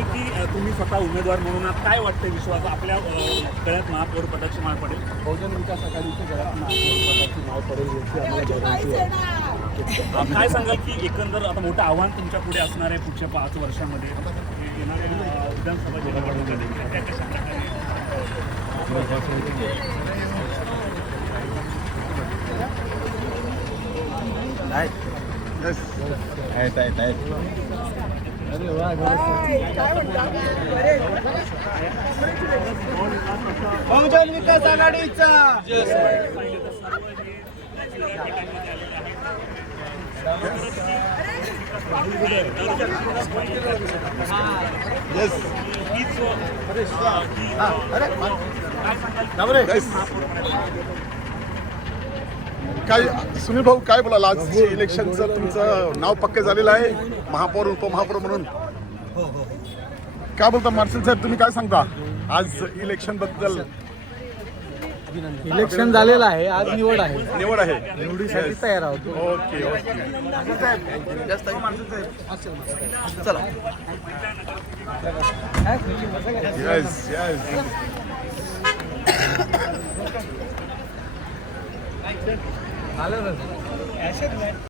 सांगाल की तुम्ही स्वतः उमेदवार म्हणून आहात, काय वाटतं विश्वास आपल्या गळ्यात महापौर पदाची माळ पडेल? बहुजन विकास आघाडीच्या गळ्यात महापौर पदाची नाव पडेल याची आम्हाला गॅरंटी आहे. काय सांगाल की एकंदर आता मोठं आव्हान तुमच्या पुढे असणार आहे पुढच्या 5 वर्षामध्ये येणाऱ्या विधानसभा निवडणुका त्या कशा प्रकारे बहुजन विकास आघाडीचा काय सुनील भाऊ काय बोलाल आज इलेक्शनचं तुमचं नाव पक्के झालेलं आहे महापौर उपमहापौर म्हणून काय बोलता मार्शल साहेब तुम्ही काय सांगता आज इलेक्शन बद्दल? इलेक्शन झालेलं आहे, आज निवड आहे. निवड आहे, निवडीसाठी तयार आहोत. ओके ओके येस येस आलं